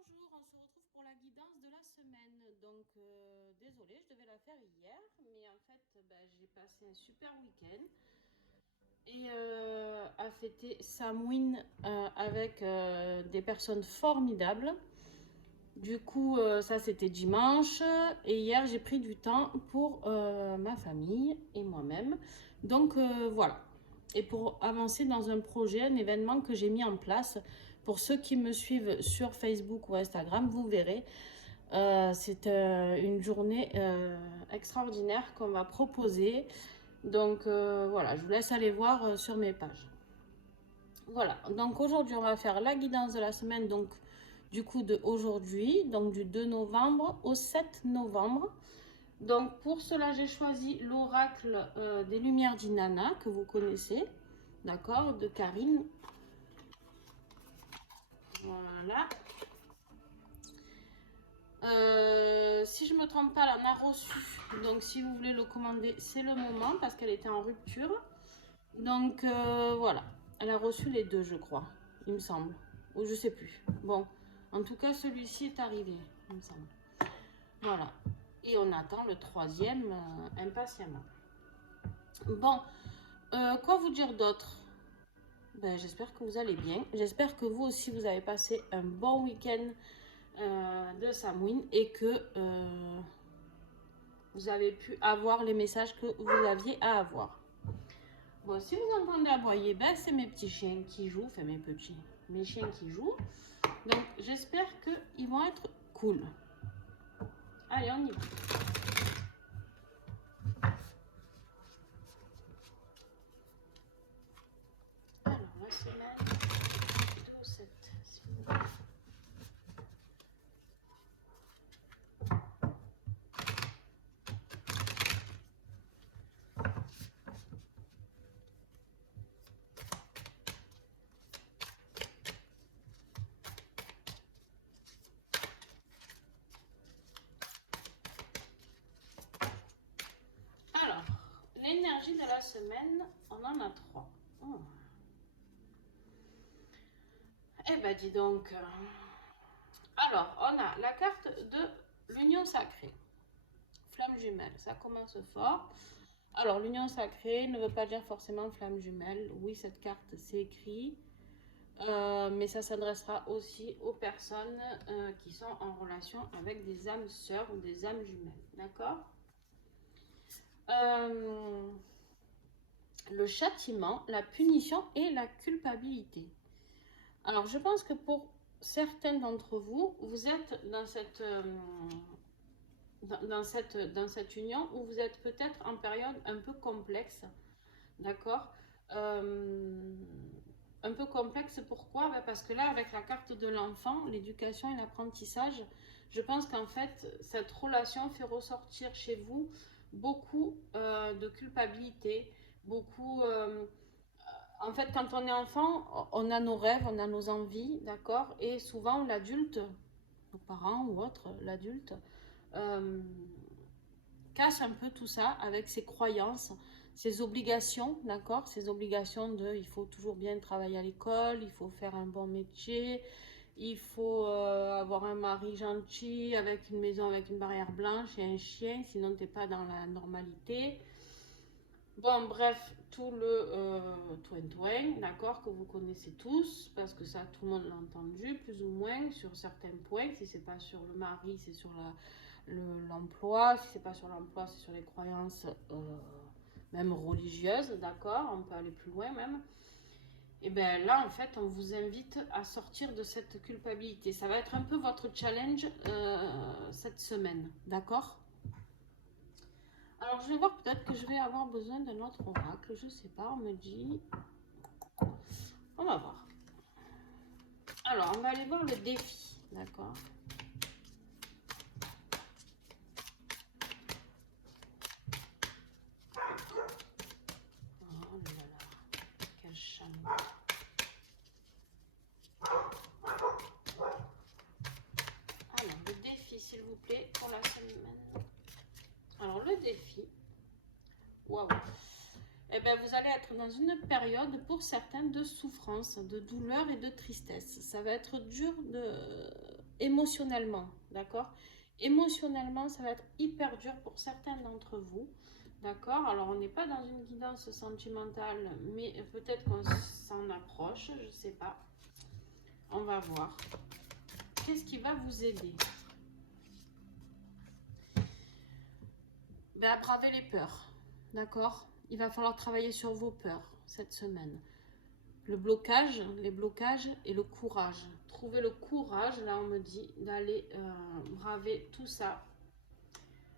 Bonjour, on se retrouve pour la guidance de la semaine. Donc, désolée, je devais la faire hier, mais en fait, j'ai passé un super week-end et à fêter Samhain avec des personnes formidables. Du coup, ça c'était dimanche et hier j'ai pris du temps pour ma famille et moi-même. Donc voilà. Et pour avancer dans un projet, un événement que j'ai mis en place. Pour ceux qui me suivent sur Facebook ou Instagram, vous verrez. C'est une journée extraordinaire qu'on va proposer. Donc voilà, je vous laisse aller voir sur mes pages. Voilà, donc aujourd'hui on va faire la guidance de la semaine, donc du coup de aujourd'hui, donc du 2 novembre au 7 novembre. Donc pour cela j'ai choisi l'oracle des Lumières d'Inanna que vous connaissez, d'accord, de Karine. Voilà. Si je me trompe pas, elle en a reçu. Donc si vous voulez le commander, c'est le moment parce qu'elle était en rupture. Donc voilà, elle a reçu les deux, je crois, il me semble. Ou je sais plus. Bon, en tout cas, celui-ci est arrivé, il me semble. Voilà. Et on attend le troisième impatiemment. Bon, quoi vous dire d'autre? J'espère que vous allez bien. J'espère que vous aussi, vous avez passé un bon week-end de Samhain et que vous avez pu avoir les messages que vous aviez à avoir. Bon, si vous entendez aboyer, c'est mes petits chiens qui jouent, enfin mes chiens qui jouent. Donc, j'espère qu'ils vont être cool. Allez, on y va. Alors, la semaine 2 au 7, s'il vous plaît. Alors, l'énergie de la semaine, on en a 3. Oh. Eh ben, dis donc. Alors, on a la carte de l'union sacrée. Flamme jumelle, ça commence fort. Alors, l'union sacrée ne veut pas dire forcément flamme jumelle. Oui, cette carte, c'est écrit. Mais ça s'adressera aussi aux personnes qui sont en relation avec des âmes sœurs ou des âmes jumelles. D'accord? Le châtiment, la punition et la culpabilité. Alors, je pense que pour certains d'entre vous, vous êtes dans cette union où vous êtes peut-être en période un peu complexe. D'accord? Un peu complexe, pourquoi? Parce que là, avec la carte de l'enfant, l'éducation et l'apprentissage, je pense qu'en fait, cette relation fait ressortir chez vous beaucoup de culpabilité, beaucoup... en fait, quand on est enfant, on a nos rêves, on a nos envies, d'accord? Et souvent, l'adulte, nos parents ou autres, l'adulte, euh, cache un peu tout ça avec ses croyances, ses obligations, d'accord? Ses obligations de il faut toujours bien travailler à l'école, il faut faire un bon métier, il faut avoir un mari gentil avec une maison avec une barrière blanche et un chien, sinon t'es pas dans la normalité. Bon, bref, tout le toin-toin, d'accord, que vous connaissez tous, parce que ça, tout le monde l'a entendu, plus ou moins, sur certains points. Si c'est pas sur le mari, c'est sur l'emploi. Si c'est pas sur l'emploi, c'est sur les croyances, même religieuses, d'accord, on peut aller plus loin même. Et bien là, en fait, on vous invite à sortir de cette culpabilité. Ça va être un peu votre challenge cette semaine, d'accord? Alors, je vais voir, peut-être que je vais avoir besoin d'un autre oracle. Je sais pas, on me dit. On va voir. Alors, on va aller voir le défi, d'accord? Oh là là, quel chameau. Alors, le défi, s'il vous plaît, pour la semaine. Alors, le défi. Waouh! Eh bien, vous allez être dans une période, pour certains, de souffrance, de douleur et de tristesse. Ça va être dur émotionnellement, d'accord? Émotionnellement, ça va être hyper dur pour certains d'entre vous, d'accord? Alors, on n'est pas dans une guidance sentimentale, mais peut-être qu'on s'en approche, je ne sais pas. On va voir. Qu'est-ce qui va vous aider? Ben, à braver les peurs, d'accord? Il va falloir travailler sur vos peurs cette semaine. Le blocage, les blocages et le courage. Trouver le courage, là on me dit, d'aller braver tout ça.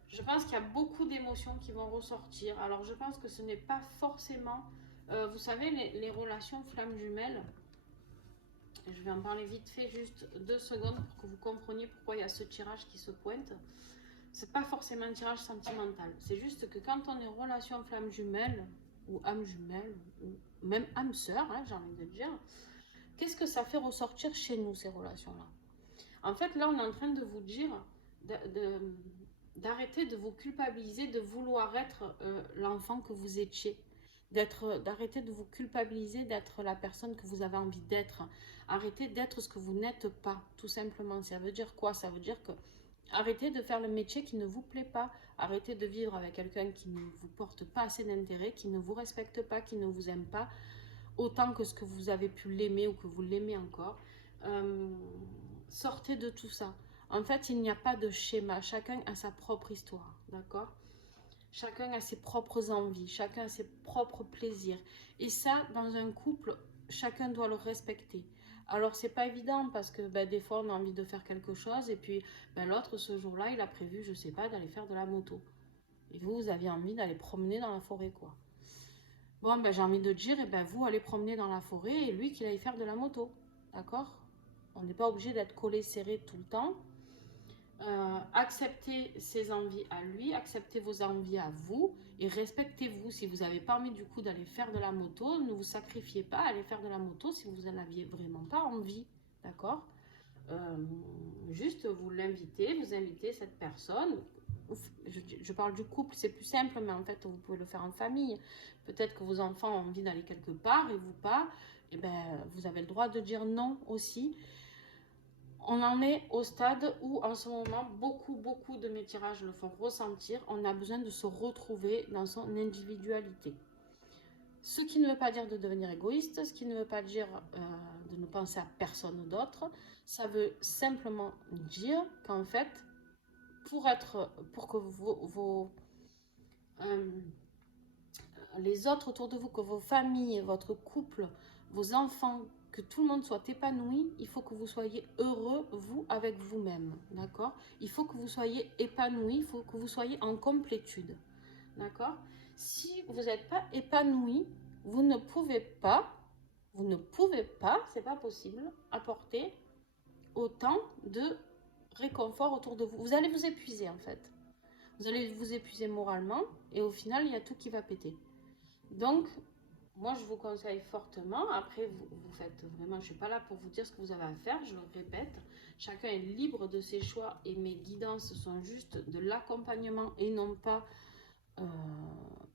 Je pense qu'il y a beaucoup d'émotions qui vont ressortir. Alors je pense que ce n'est pas forcément, vous savez, les relations flammes jumelles. Je vais en parler vite fait, juste 2 secondes pour que vous compreniez pourquoi il y a ce tirage qui se pointe. C'est pas forcément un tirage sentimental. C'est juste que quand on est en relation flamme jumelle, ou âme jumelle, ou même âme sœur, hein, j'ai envie de dire, qu'est-ce que ça fait ressortir chez nous, ces relations-là? En fait, là, on est en train de vous dire d'arrêter de vous culpabiliser, de vouloir être l'enfant que vous étiez. D'arrêter de vous culpabiliser d'être la personne que vous avez envie d'être. Arrêtez d'être ce que vous n'êtes pas, tout simplement. Ça veut dire quoi? Ça veut dire que arrêtez de faire le métier qui ne vous plaît pas. Arrêtez de vivre avec quelqu'un qui ne vous porte pas assez d'intérêt, qui ne vous respecte pas, qui ne vous aime pas, autant que ce que vous avez pu l'aimer ou que vous l'aimez encore. Sortez de tout ça. En fait, il n'y a pas de schéma. Chacun a sa propre histoire, d'accord? Chacun a ses propres envies, chacun a ses propres plaisirs. Et ça, dans un couple, chacun doit le respecter. Alors, c'est pas évident parce que des fois, on a envie de faire quelque chose et puis l'autre, ce jour-là, il a prévu, je sais pas, d'aller faire de la moto. Et vous, vous aviez envie d'aller promener dans la forêt, quoi. Bon, j'ai envie de dire, vous allez promener dans la forêt et lui qu'il aille faire de la moto. D'accord? On n'est pas obligé d'être collé serré tout le temps. Acceptez ses envies à lui, acceptez vos envies à vous et respectez-vous. Si vous n'avez pas envie du coup d'aller faire de la moto, ne vous sacrifiez pas à aller faire de la moto si vous n'en aviez vraiment pas envie. D'accord? Juste vous l'invitez, vous invitez cette personne. Je parle du couple, c'est plus simple, mais en fait vous pouvez le faire en famille. Peut-être que vos enfants ont envie d'aller quelque part et vous pas. Et vous avez le droit de dire non aussi. On en est au stade où en ce moment beaucoup de mes tirages le font ressentir. On a besoin de se retrouver dans son individualité. Ce qui ne veut pas dire de devenir égoïste, ce qui ne veut pas dire de ne penser à personne d'autre. Ça veut simplement dire qu'en fait, pour que les autres autour de vous, que vos familles, votre couple, vos enfants, que tout le monde soit épanoui, il faut que vous soyez heureux, vous, avec vous-même, d'accord? Il faut que vous soyez épanoui, il faut que vous soyez en complétude, d'accord? Si vous n'êtes pas épanoui, vous ne pouvez pas, c'est pas possible, apporter autant de réconfort autour de vous. Vous allez vous épuiser, en fait. Vous allez vous épuiser moralement, et au final, il y a tout qui va péter. Donc, moi, je vous conseille fortement. Après, vous faites vraiment, je ne suis pas là pour vous dire ce que vous avez à faire, je le répète. Chacun est libre de ses choix et mes guidances sont juste de l'accompagnement et non pas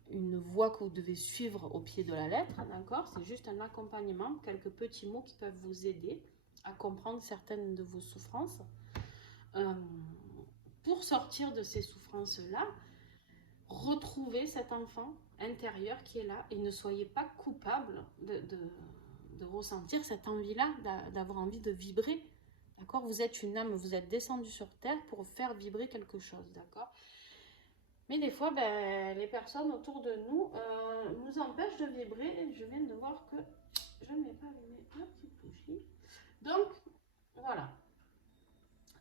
une voie que vous devez suivre au pied de la lettre, d'accord? C'est juste un accompagnement, quelques petits mots qui peuvent vous aider à comprendre certaines de vos souffrances. Pour sortir de ces souffrances-là, retrouvez cet enfant intérieur qui est là et ne soyez pas coupable de ressentir cette envie-là, d'avoir envie de vibrer. D'accord? Vous êtes une âme, vous êtes descendu sur Terre pour faire vibrer quelque chose. D'accord? Mais des fois, les personnes autour de nous nous empêchent de vibrer. Je viens de voir que je n'ai pas allumé ma petite bougie. Donc, voilà.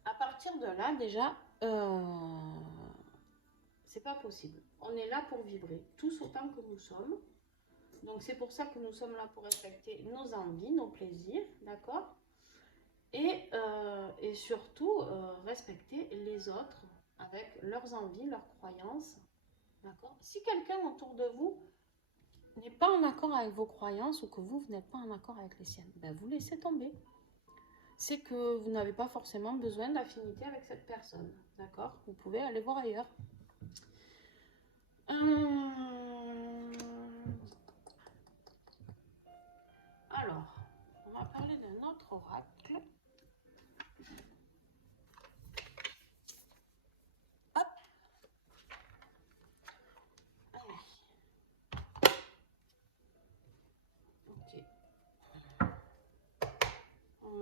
À partir de là, déjà, c'est pas possible. On est là pour vibrer, tous autant que nous sommes. Donc c'est pour ça que nous sommes là pour respecter nos envies, nos plaisirs, d'accord? Et surtout respecter les autres avec leurs envies, leurs croyances, d'accord? Si quelqu'un autour de vous n'est pas en accord avec vos croyances ou que vous n'êtes pas en accord avec les siennes, vous laissez tomber. C'est que vous n'avez pas forcément besoin d'affinité avec cette personne, d'accord? Vous pouvez aller voir ailleurs. Alors, on va parler d'un autre oracle.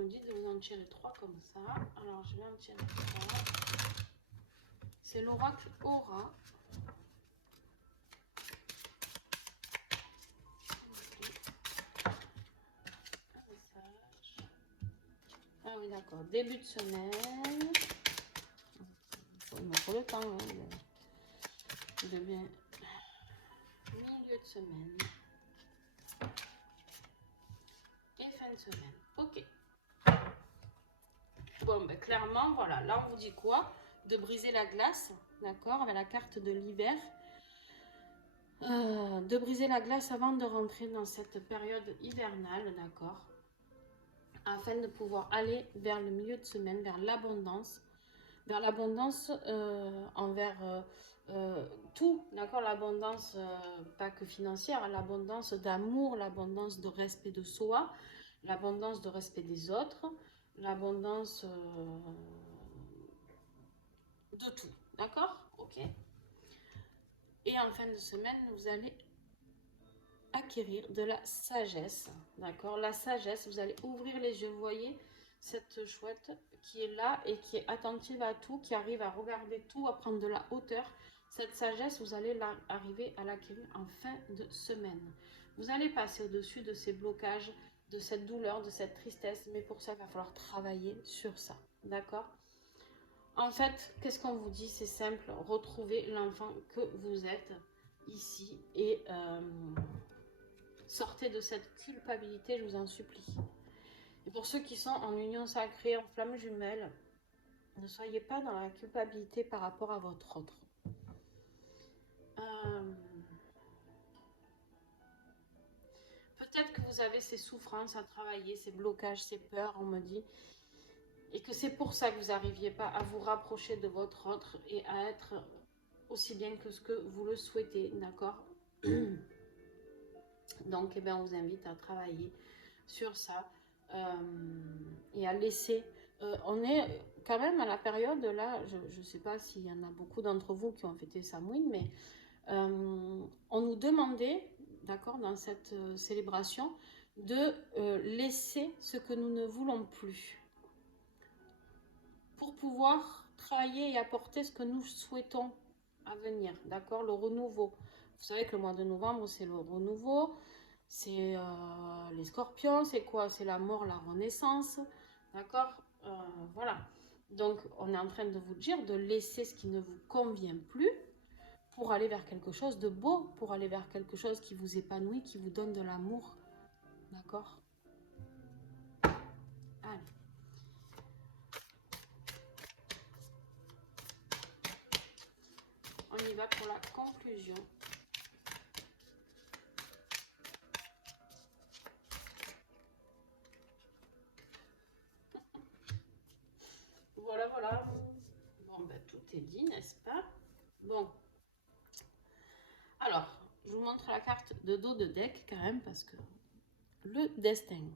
me dit de vous en tirer 3 comme ça. Alors, je vais en tirer 3. C'est l'oracle Aura. Ah oui, d'accord. Début de semaine. Il me faut le temps. Hein, de bien. Milieu de semaine. Et fin de semaine. Ok. Bon, ben clairement, voilà. Là, on vous dit quoi? De briser la glace. D'accord? Avec la carte de l'hiver. De briser la glace avant de rentrer dans cette période hivernale. D'accord? Afin de pouvoir aller vers le milieu de semaine, vers l'abondance envers tout, d'accord, l'abondance pas que financière, l'abondance d'amour, l'abondance de respect de soi, l'abondance de respect des autres, l'abondance de tout, d'accord, ok. Et en fin de semaine, vous allez acquérir de la sagesse, d'accord, la sagesse, vous allez ouvrir les yeux, vous voyez cette chouette qui est là et qui est attentive à tout, qui arrive à regarder tout, à prendre de la hauteur. Cette sagesse, vous allez arriver à l'acquérir en fin de semaine. Vous allez passer au-dessus de ces blocages, de cette douleur, de cette tristesse, mais pour ça, il va falloir travailler sur ça, d'accord? En fait, qu'est-ce qu'on vous dit? C'est simple, retrouvez l'enfant que vous êtes ici et sortez de cette culpabilité, je vous en supplie. Et pour ceux qui sont en union sacrée, en flamme jumelle, ne soyez pas dans la culpabilité par rapport à votre autre. Peut-être que vous avez ces souffrances à travailler, ces blocages, ces peurs, on me dit, et que c'est pour ça que vous n'arriviez pas à vous rapprocher de votre autre et à être aussi bien que ce que vous le souhaitez, d'accord? Donc, eh bien, on vous invite à travailler sur ça et à laisser. On est quand même à la période, là, je ne sais pas s'il y en a beaucoup d'entre vous qui ont fêté Samhain, mais on nous demandait, d'accord, dans cette célébration, de laisser ce que nous ne voulons plus pour pouvoir travailler et apporter ce que nous souhaitons à venir, d'accord, le renouveau. Vous savez que le mois de novembre, c'est le renouveau, c'est les scorpions, c'est quoi? C'est la mort, la renaissance, d'accord, voilà. Donc, on est en train de vous dire de laisser ce qui ne vous convient plus pour aller vers quelque chose de beau, pour aller vers quelque chose qui vous épanouit, qui vous donne de l'amour. D'accord? Allez. On y va pour la conclusion. Voilà, voilà. Bon, ben, tout est dit, n'est-ce pas? Bon. Alors, je vous montre la carte de dos de deck quand même, parce que le destin,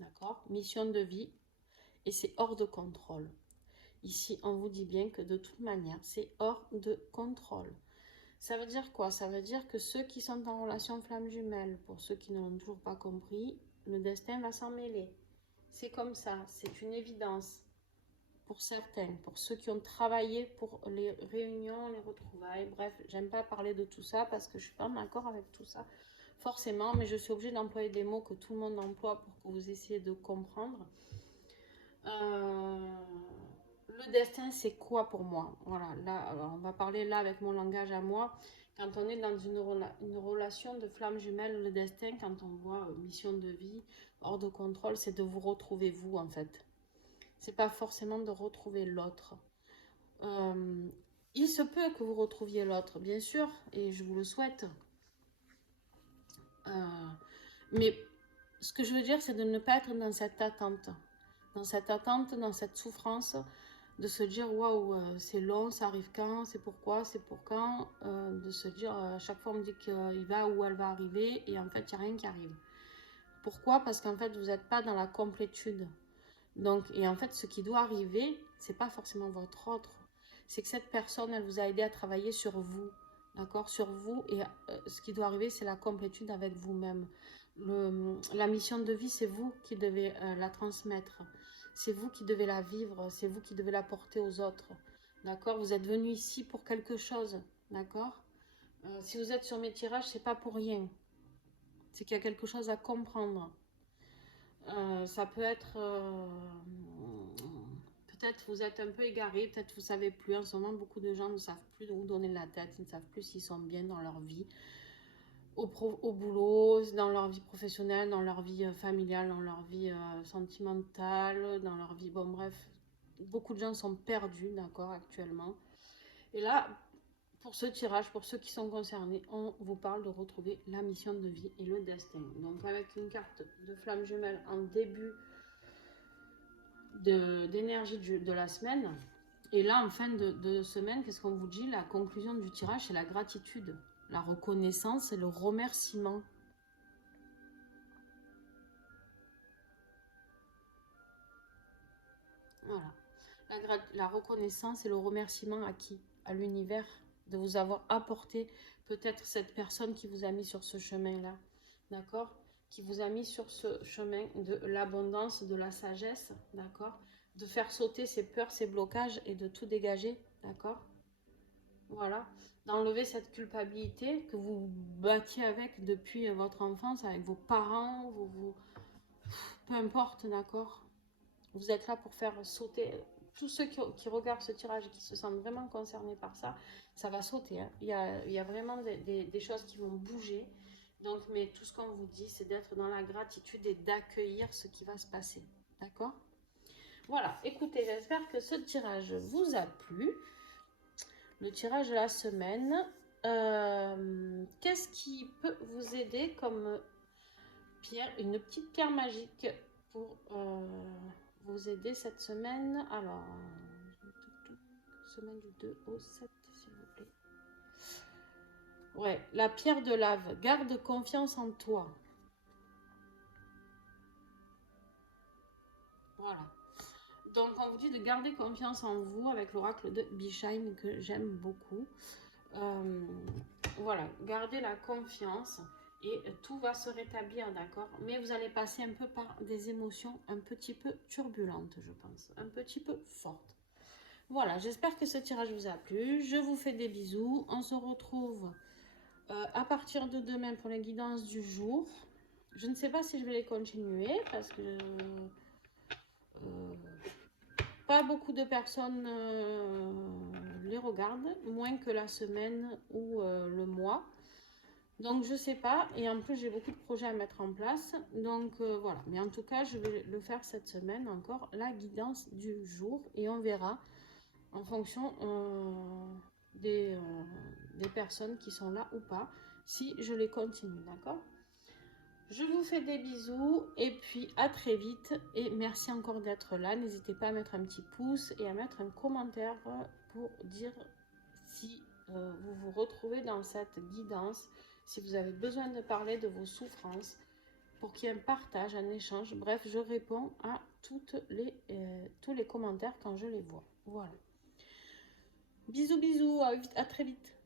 d'accord? Mission de vie, et c'est hors de contrôle. Ici, on vous dit bien que de toute manière, c'est hors de contrôle. Ça veut dire quoi? Ça veut dire que ceux qui sont en relation flamme jumelle, pour ceux qui ne l'ont toujours pas compris, le destin va s'en mêler. C'est comme ça, c'est une évidence pour certains, pour ceux qui ont travaillé pour les réunions, les retrouvailles. Bref, j'aime pas parler de tout ça parce que je suis pas d'accord avec tout ça, forcément, mais je suis obligée d'employer des mots que tout le monde emploie pour que vous essayiez de comprendre. Le destin, c'est quoi pour moi? Voilà, là, alors on va parler là avec mon langage à moi. Quand on est dans une relation de flamme jumelle, le destin, quand on voit mission de vie, hors de contrôle, c'est de vous retrouver vous, en fait. C'est pas forcément de retrouver l'autre. Il se peut que vous retrouviez l'autre, bien sûr, et je vous le souhaite. Mais ce que je veux dire, c'est de ne pas être dans cette attente. Dans cette souffrance, de se dire waouh, c'est long, ça arrive quand, c'est pourquoi, c'est pour quand, de se dire à chaque fois on me dit qu'il va ou elle va arriver et en fait il n'y a rien qui arrive. Pourquoi? Parce qu'en fait vous n'êtes pas dans la complétude. Donc, et en fait ce qui doit arriver, c'est pas forcément votre autre, c'est que cette personne elle vous a aidé à travailler sur vous, d'accord, sur vous, et ce qui doit arriver c'est la complétude avec vous-même. la mission de vie, c'est vous qui devez la transmettre. C'est vous qui devez la vivre, c'est vous qui devez la porter aux autres. D'accord? Vous êtes venu ici pour quelque chose. D'accord? Si vous êtes sur mes tirages, c'est pas pour rien. C'est qu'il y a quelque chose à comprendre. Ça peut être... peut-être vous êtes un peu égaré, peut-être vous savez plus. En ce moment, beaucoup de gens ne savent plus où donner la tête, ils ne savent plus s'ils sont bien dans leur vie. Au boulot, dans leur vie professionnelle, dans leur vie familiale, dans leur vie sentimentale, dans leur vie... Bon, bref, beaucoup de gens sont perdus, d'accord, actuellement. Et là, pour ce tirage, pour ceux qui sont concernés, on vous parle de retrouver la mission de vie et le destin. Donc, avec une carte de flamme jumelle en début d'énergie de la semaine, et là, en fin de semaine, qu'est-ce qu'on vous dit? La conclusion du tirage, c'est la gratitude, la reconnaissance et le remerciement. Voilà. La reconnaissance et le remerciement à qui? À l'univers, de vous avoir apporté peut-être cette personne qui vous a mis sur ce chemin-là. D'accord? Qui vous a mis sur ce chemin de l'abondance, de la sagesse. D'accord? De faire sauter ses peurs, ses blocages et de tout dégager. D'accord? Voilà, d'enlever cette culpabilité que vous battiez avec depuis votre enfance, avec vos parents, peu importe, d'accord? Vous êtes là pour faire sauter. Tous ceux qui regardent ce tirage et qui se sentent vraiment concernés par ça, ça va sauter. Hein. Il y a vraiment des choses qui vont bouger. Donc, mais tout ce qu'on vous dit, c'est d'être dans la gratitude et d'accueillir ce qui va se passer. D'accord? Voilà, écoutez, j'espère que ce tirage vous a plu. Le tirage de la semaine. Qu'est-ce qui peut vous aider comme pierre, une petite pierre magique pour vous aider cette semaine? Alors, semaine du 2 au 7, s'il vous plaît. Ouais, la pierre de lave. Garde confiance en toi. Voilà. Donc, on vous dit de garder confiance en vous avec l'oracle de Bichheim que j'aime beaucoup. Voilà, gardez la confiance et tout va se rétablir, d'accord? Mais vous allez passer un peu par des émotions un petit peu turbulentes, je pense, un petit peu fortes. Voilà, j'espère que ce tirage vous a plu. Je vous fais des bisous. On se retrouve à partir de demain pour les guidances du jour. Je ne sais pas si je vais les continuer parce que pas beaucoup de personnes les regardent, moins que la semaine ou le mois. Donc je sais pas, et en plus j'ai beaucoup de projets à mettre en place, donc voilà. Mais en tout cas je vais le faire cette semaine encore, la guidance du jour, et on verra en fonction des personnes qui sont là ou pas, si je les continue, d'accord? Je vous fais des bisous et puis à très vite et merci encore d'être là. N'hésitez pas à mettre un petit pouce et à mettre un commentaire pour dire si vous vous retrouvez dans cette guidance, si vous avez besoin de parler de vos souffrances, pour qu'il y ait un partage, un échange. Bref, je réponds à tous les commentaires quand je les vois. Voilà. Bisous, bisous, à très vite.